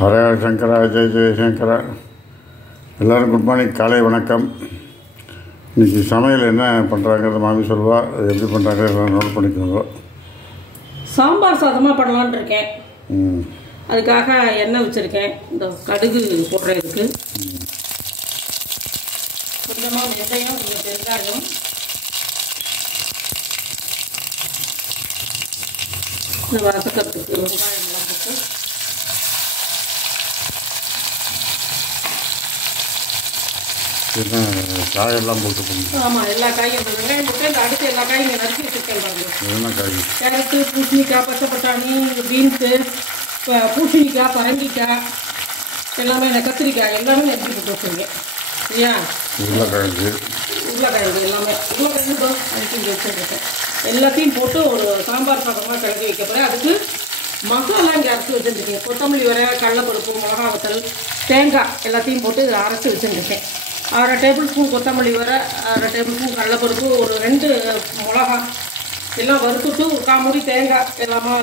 ஹரே சங்கரா, ஜெய் ஜெயசங்கரா. எல்லோரும் good morning, காலை வணக்கம். இன்றைக்கி சமையல் என்ன பண்ணுறாங்கிறத மாமி சொல்லுவா. அது எப்படி பண்ணுறாங்க எல்லாம் நோட் பண்ணிக்கோங்க. சாம்பார் சாதமாக பண்ணலான்னு இருக்கேன். அதுக்காக எண்ணெய் வச்சுருக்கேன். இந்த கடுகு போடுறதுக்கு கொஞ்சமாக வெந்தயம், கொஞ்சம் பெருங்காயம், இந்த வதக்கிறதுக்கு வெங்காயம் எல்லாம் போட்டு காயெல்லாம் போட்டு பண்ணுங்க. ஆமாம், எல்லா காயும் வெங்காயம் போட்டு இந்த அடுத்து எல்லா காயும் நறுக்கி வச்சுருக்கேன். என்ன காய்? கேரட்டு, பூசணிக்காய், பச்சை பட்டாணி, பீன்ஸு, பூசணிக்காய், பரங்கிக்காய், எல்லாமே இந்த கத்திரிக்காய் எல்லாமே நறுக்கி போட்டு வச்சுருக்கேன். இல்லையா? உருளைக்கிழங்கு எல்லாமே உருளைக்கிழங்கு நறுக்கி வச்சுருக்கேன். எல்லாத்தையும் போட்டு ஒரு சாம்பார் சாதமாக கிளறி வைக்க போகிறேன். அதுக்கு மசாலா இங்கே அரைச்சி வச்சுருக்கேன். கொத்தமல்லி வரை, கடலைப்பருப்பு, மிளகா வத்தல், தேங்காய் எல்லாத்தையும் போட்டு இதை அரைச்சி வச்சுருக்கேன். 1/2 டேபிள் ஸ்பூன் கொத்தமல்லி வரை, 1/2 டேபிள் ஸ்பூன் கடலைப்பருப்பு, ஒரு 2 மிளகா எல்லாம் வறுத்துட்டு ஒரு 1/4 மூடி தேங்காய்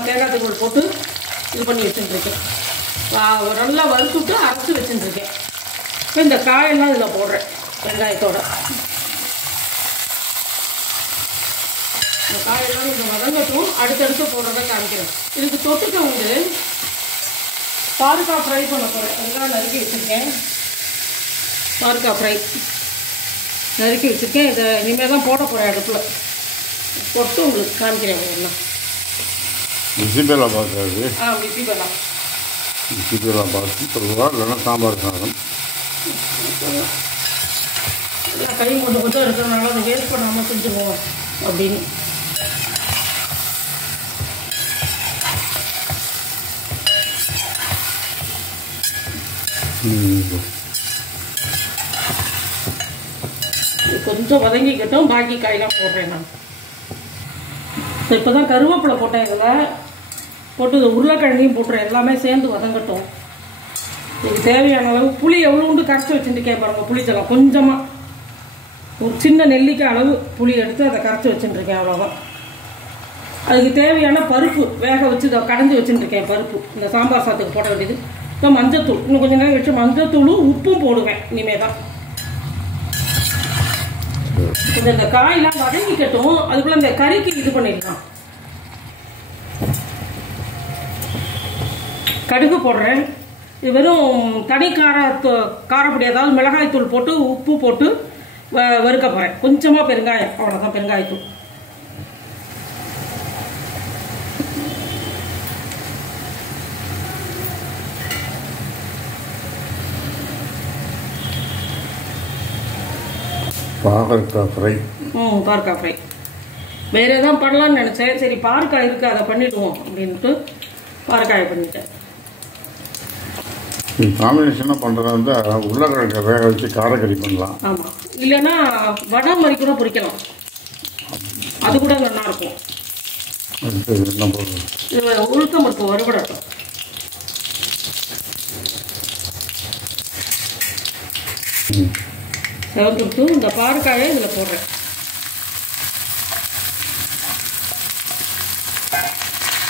தேங்காய் தூள் போட்டு இது பண்ணி வச்சுருக்கேன். நல்லா வறுத்துட்டு அரைச்சி வச்சுருக்கேன். இப்போ இந்த காயெல்லாம் இதில் போடுறேன் வெங்காயத்தோடு. இந்த காயெல்லாம் இதை வதங்கட்டும், அடுத்தடுத்து போடுறத காமிக்கிறேன். இதுக்கு தொட்டுக்க பாதுகாப்பு ஃப்ரை பண்ண போகிறேன். வெங்காயம் நறுக்கி வச்சுருக்கேன். பாதுகாப்பு ஃப்ரை நறுக்கி வச்சுருக்கேன். இதை இனிமேல் தான் போட போகிறேன். அடுப்பில் போட்டு உங்களுக்கு காமிக்கிறேன். எல்லாம் பிசிபேலா பார்க்காது. பிசிபேலா பார்த்து சொல்லுவா. இல்லைன்னா சாம்பார் சாதம் எல்லாம் கை கொஞ்சம் இருக்கிறதுனால அதை வேஸ்ட் பண்ணாமல் செஞ்சுக்குவோம் அப்படின்னு. கொஞ்சம் வதங்கிக்கிட்டோம், பாக்கி காயெல்லாம் போடுறேன் நான். இப்போ தான் கருவேப்பிலை போட்டேன். இதில் போட்டு இது உருளைக்கிழங்கையும் போட்டுறேன். எல்லாமே சேர்ந்து வதங்கட்டும். இதுக்கு தேவையான அளவு புளி எவ்வளோண்டு கரைச்சி வச்சுட்டுருக்கேன் பாருங்க. புளித்தலாம் கொஞ்சமாக, ஒரு சின்ன நெல்லிக்காய் அளவு புளி எடுத்து அதை கரைச்சி வச்சுட்டுருக்கேன். அவ்வளோதான். அதுக்கு தேவையான பருப்பு வேக வச்சு இதை கடைஞ்சி வச்சுட்டுருக்கேன். பருப்பு இந்த சாம்பார் சாதத்துக்கு போட வேண்டியது. இப்போ மஞ்சத்தூள் இன்னும் கொஞ்சம் நேரம் வச்சு மஞ்சத்தூளும் உப்பும் போடுவேன் இனிமேல் தான். கொஞ்சம் இந்த காயெல்லாம் வதங்கிக்கட்டும், அதுக்குள்ள இந்த கறிக்கு இது பண்ணிடலாம். கடுகு போடுறேன். இது வெறும் தனி காரப்பொடி, அதாவது மிளகாய் தூள் போட்டு உப்பு போட்டு வறுக்க போகிறேன். கொஞ்சமாக பெருங்காயம், அவ்வளோதான். பெருங்காயத்தூள் பாகற்காய் ஃப்ரை. பாகற்காய் ஃப்ரை வேறு எதாவது பண்ணலான்னு நினச்சேன். சரி, பாகற்காய் இருக்குது, அதை பண்ணிவிடுவோம் அப்படின்ட்டு பாகற்காயை பண்ணிட்டேன். காம்பினேஷனாக பண்ணுறதா இருந்தால் உருளைக்கிழங்கை வேக வச்சு காரக்கறி பண்ணலாம். ஆமாம், இல்லைன்னா வடை மாதிரி கூட பொரிக்கலாம். அது கூட நல்லாயிருக்கும். அதுக்கு என்ன போடுறோம்? இது உளுத்தம் பருப்பு வறுபடட்டும். செவந்துட்டு இந்த பாகற்காயை இதில் போடுறேன்.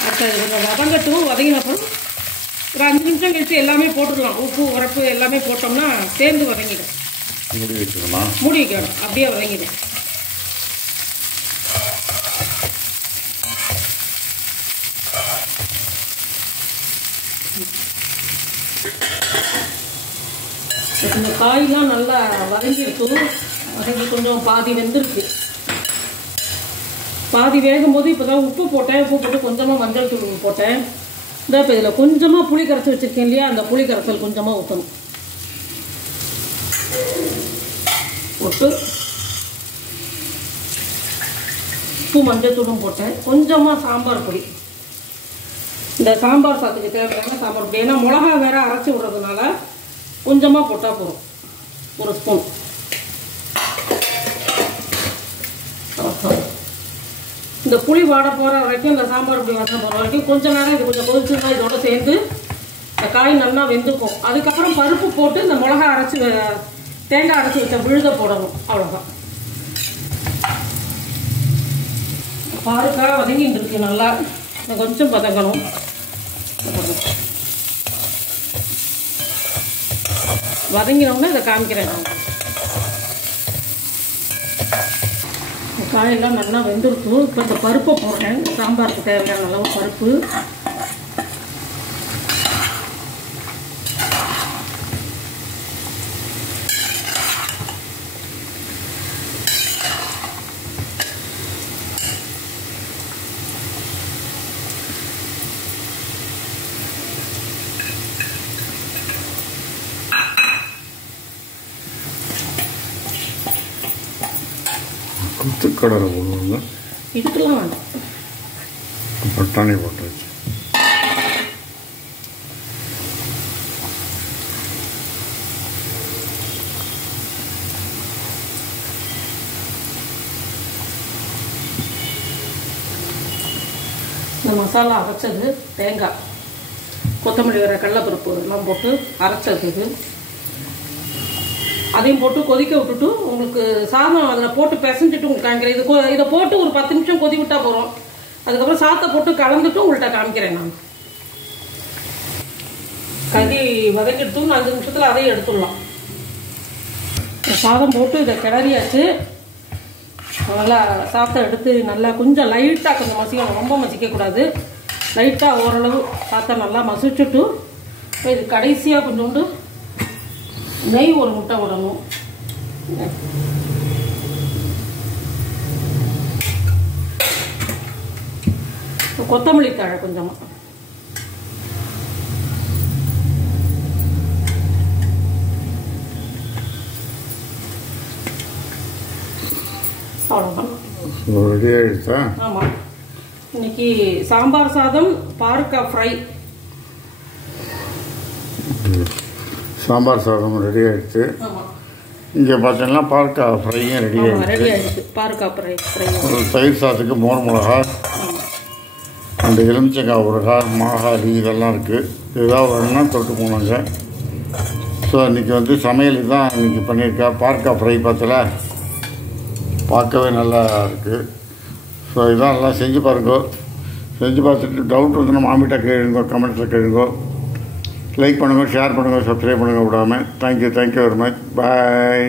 அடுத்தது கொஞ்சம் வதங்கட்டும். வதங்கினப்புறம் ஒரு 5 நிமிஷம் கழிச்சு எல்லாமே போட்டுடலாம். உப்பு, உரப்பு எல்லாமே போட்டோம்னா சேர்ந்து வதங்கிடும். மூடி வைக்கணும், அப்படியே வதங்கிடும். இந்த காயெல்லாம் நல்லா வதங்கிருக்கு. வதங்கி கொஞ்சம் பாதி வெந்திருக்கு. பாதி வேகும்போது இப்போ தான் உப்பு போட்டேன். உப்பு போட்டு கொஞ்சமாக மஞ்சள் தூள் போட்டேன். இந்த இப்போ இதில் கொஞ்சமாக புளி கரைச்சி வச்சுருக்கேன் இல்லையா, அந்த புளி கரைசல் கொஞ்சமாக ஊற்றணும். போட்டு உப்பு மஞ்சள் தூளும் போட்டேன். கொஞ்சமாக சாம்பார் பொடி, இந்த சாம்பார் சாதத்துக்கு தேவையான சாம்பார் பொடி. ஏன்னா மிளகா வேறு அரைச்சி விடுறதுனால கொஞ்சமாக போட்டால் போதும். 1 ஸ்பூன். இந்த புளி வாட போகிற வரைக்கும், இந்த சாம்பார் பொடி வாசனை போகிற வரைக்கும் கொஞ்சம் நேரம் இது கொஞ்சம் கொதிச்சுன்னா இதோட சேர்ந்து இந்த காய் நல்லா வெந்துக்கும். அதுக்கப்புறம் பருப்பு போட்டு இந்த மிளகா அரைச்சி தேங்காய் அரைச்சி வச்ச விழுத போடணும். அவ்வளோதான். பாருக்காய் வதங்கிட்டு இருக்கு நல்லா. கொஞ்சம் பதங்கணும். வதங்கினோடனே இதை காமிக்கிறேன் நான். காயெல்லாம் நல்லா வெந்துருச்சு. இப்போ இந்த பருப்பை போடுறேன். சாம்பாருக்கு தேவையான அளவு பருப்பு, குத்துக்கடலை போடுவாங்க. இதுக்கெல்லாம் வேண்டாம், பட்டாணி போட்டு வச்சு இந்த மசாலா அரைச்சது, தேங்காய், கொத்தமல்லி வர கடலைப்பருப்பு எல்லாம் போட்டு அரைச்சதுக்கு அதையும் போட்டு கொதிக்க விட்டுட்டு உங்களுக்கு சாதம் அதில் போட்டு பிசைஞ்சிட்டு உங்களுக்கு காமிக்கிறேன். இதை போட்டு ஒரு 10 நிமிஷம் கொதி விட்டால் போகிறோம். அதுக்கப்புறம் சாதத்தை போட்டு கலந்துட்டு உங்கள்கிட்ட காமிக்கிறேன். நான் கறி வதக்கிட்டு 5 நிமிஷத்தில் அதையும் எடுத்துடலாம். சாதம் போட்டு இதை கிளறியாச்சு. நல்லா சாதத்தை எடுத்து நல்லா கொஞ்சம் லைட்டாக கொஞ்சம் மசிக்கணும், ரொம்ப மசிக்கக்கூடாது. லைட்டாக ஓரளவு சாதத்தை நல்லா மசிச்சுட்டு இது கடைசியாக கொஞ்சோண்டு நெய் ஒரு முட்டை விடணும். கொத்தமல்லி தழை கொஞ்சமாக, அவ்வளோதான். ரெடி ஆகிடுச்சா? ஆமாம். இன்னைக்கு சாம்பார் சாதம், பாருக்காய் ஃப்ரை. சாம்பார் சாதம் ரெடி ஆகிடுச்சு. ஆமாம். இங்கே பார்த்தீங்கன்னா பாருக்காய் ஃப்ரையும் ரெடி ஆகிடுச்சு. பாருக்காய் ஃப்ரை. ஒரு தயிர் சாதத்துக்கு மோர் மிளகா, 2 எலுமிச்சங்காய் ஊறுகாய், மாகாளி இதெல்லாம் இருக்குது. இதுதான் வேணும்னா தொட்டு போனாங்க. ஸோ இன்றைக்கி வந்து சமையல் தான் இன்றைக்கி பண்ணியிருக்கேன். பாருக்காய் ஃப்ரை பார்த்தல பார்க்கவே நல்லா இருக்குது. ஸோ இதான் நல்லா செஞ்சு பாருங்கோ. செஞ்சு பார்த்துட்டு டவுட் வந்து மாமிட்ட கேளுங்க, கமெண்ட்ஸில் கேளுங்க. லைக் பண்ணுங்கள், ஷேர் பண்ணுங்கள், சப்ஸ்கிரைப் பண்ணுங்கள் விடாமல். Thank you very much. பாய்.